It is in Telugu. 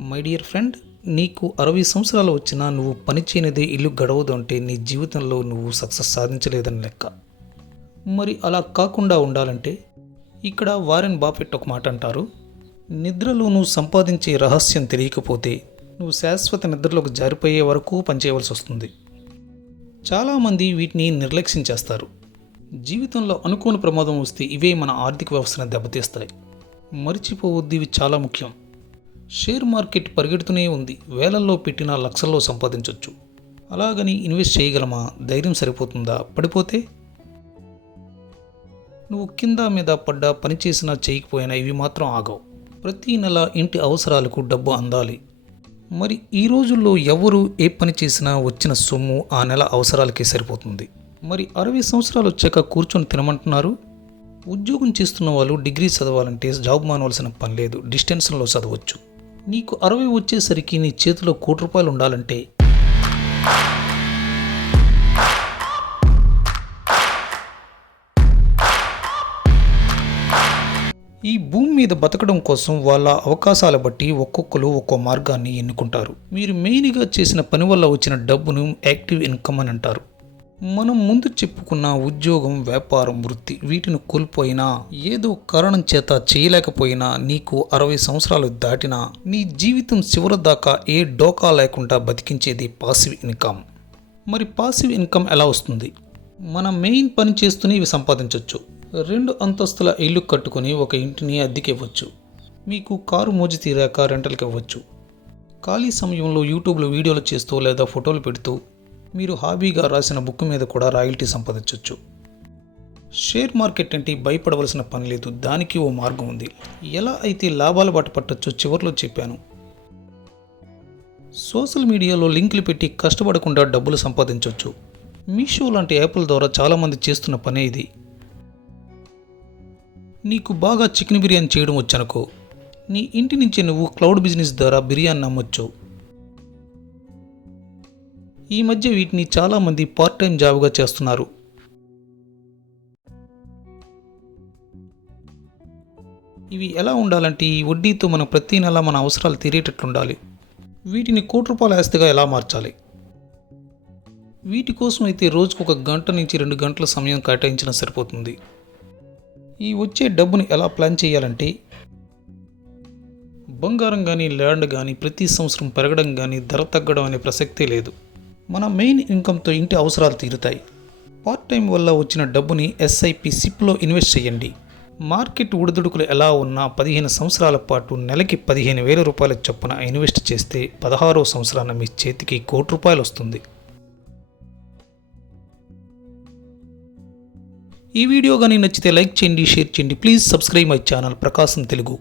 మై డియర్ ఫ్రెండ్ నీకు అరవై సంవత్సరాలు వచ్చినా నువ్వు పని చేయనిదే ఇల్లు గడవదు అంటే నీ జీవితంలో నువ్వు సక్సెస్ సాధించలేదని లెక్క. మరి అలా కాకుండా ఉండాలంటే ఇక్కడ వారెన్ బాఫెట్ ఒక మాట అంటారు నిద్రలో నువ్వు సంపాదించే రహస్యం తెలియకపోతే నువ్వు శాశ్వత నిద్రలోకి జారిపోయే వరకు పనిచేయవలసి వస్తుంది. చాలామంది వీటిని నిర్లక్ష్యం చేస్తారు. జీవితంలో అనుకోని ప్రమాదం వస్తే ఇవే మన ఆర్థిక వ్యవస్థను దెబ్బతీస్తాయి. మరిచిపోవద్దు ఇవి చాలా ముఖ్యం. షేర్ మార్కెట్ పరిగెడుతూనే ఉంది. వేలల్లో పెట్టినా లక్షల్లో సంపాదించవచ్చు అలాగని ఇన్వెస్ట్ చేయగలమా? ధైర్యం సరిపోతుందా? పడిపోతే? నువ్వు కింద మీద పడ్డా పని చేసినా చేయకపోయినా ఇవి మాత్రం ఆగవు. ప్రతి నెల ఇంటి అవసరాలకు డబ్బు అందాలి. మరి ఈ రోజుల్లో ఎవరు ఏ పని చేసినా వచ్చిన సొమ్ము ఆ నెల అవసరాలకే సరిపోతుంది. మరి అరవై సంవత్సరాలు వచ్చాక కూర్చొని తినమంటున్నారు? ఉద్యోగం చేస్తున్న వాళ్ళు డిగ్రీ చదవాలంటే జాబ్ మానవలసిన పని లేదు. డిస్టెన్స్లో చదవచ్చు. నీకు అరవై వచ్చేసరికి నీ చేతిలో కోటి రూపాయలు ఉండాలంటే? ఈ భూమి మీద బతకడం కోసం వాళ్ళ అవకాశాల బట్టి ఒక్కొక్కరు ఒక్కో మార్గాన్ని ఎన్నుకుంటారు. మీరు మెయిన్గా చేసిన పని వల్ల వచ్చిన డబ్బును యాక్టివ్ ఇన్కమ్ అని అంటారు. మనం ముందు చెప్పుకున్న ఉద్యోగం వ్యాపారం వృత్తి వీటిని కోల్పోయినా ఏదో కారణం చేత చేయలేకపోయినా నీకు అరవై సంవత్సరాలు దాటినా నీ జీవితం చివరి దాకా ఏ డోకా లేకుండా బతికించేది పాసివ్ ఇన్కమ్ మరి పాసివ్ ఇన్కమ్ ఎలా వస్తుంది? మన మెయిన్ పని చేస్తూనే ఇవి సంపాదించవచ్చు రెండు అంతస్తుల ఇల్లు కట్టుకొని ఒక ఇంటిని అద్దెకి ఇవ్వచ్చు మీకు కారు మోజు తీరాక రెంటల్కి ఇవ్వచ్చు ఖాళీ సమయంలో యూట్యూబ్లో వీడియోలు చేస్తూ లేదా ఫోటోలు పెడుతూ మీరు హాబీగా రాసిన బుక్ మీద కూడా రాయల్టీ సంపాదించవచ్చు షేర్ మార్కెట్ అంటే భయపడవలసిన పని లేదు దానికి ఓ మార్గం ఉంది. ఎలా అయితే లాభాల బాట పట్టొచ్చో చివరిలో చెప్పాను. సోషల్ మీడియాలో లింకులు పెట్టి కష్టపడకుండా డబ్బులు సంపాదించవచ్చు మీషో లాంటి యాప్ల ద్వారా చాలామంది చేస్తున్న పనే ఇది. నీకు బాగా చికెన్ బిర్యానీ చేయడం వచ్చనుకో. నీ ఇంటి నుంచే నువ్వు క్లౌడ్ బిజినెస్ ద్వారా బిర్యానీ అమ్మొచ్చు ఈ మధ్య వీటిని చాలామంది పార్ట్ టైం జాబ్గా చేస్తున్నారు. ఇవి ఎలా ఉండాలంటే ఈ వడ్డీతో మనం ప్రతి నెల మన అవసరాలు తీరేటట్లుండాలి వీటిని కోటి రూపాయల ఆస్తిగా ఎలా మార్చాలి? వీటి కోసం అయితే రోజుకు ఒక గంట నుంచి రెండు గంటల సమయం కేటాయించినా సరిపోతుంది. ఈ వచ్చే డబ్బుని ఎలా ప్లాన్ చేయాలంటే బంగారం కానీ ల్యాండ్ కానీ ప్రతి సంవత్సరం పెరగడం కానీ ధర తగ్గడం అనే ప్రసక్తే లేదు. మన మెయిన్ ఇన్కమ్తో ఇంటి అవసరాలు తీరుతాయి. పార్ట్ టైం వల్ల వచ్చిన డబ్బుని ఎస్ఐపి సిప్లో ఇన్వెస్ట్ చేయండి. మార్కెట్ ఉడిదుడుకులు ఎలా ఉన్నా పదిహేను సంవత్సరాల పాటు నెలకి పదిహేను వేల రూపాయల చొప్పున ఇన్వెస్ట్ చేస్తే పదహారో సంవత్సరాన మీ చేతికి కోటి రూపాయలు వస్తుంది. ఈ వీడియో కానీ నచ్చితే లైక్ చేయండి షేర్ చేయండి. Please subscribe my channel Prakasam Telugu.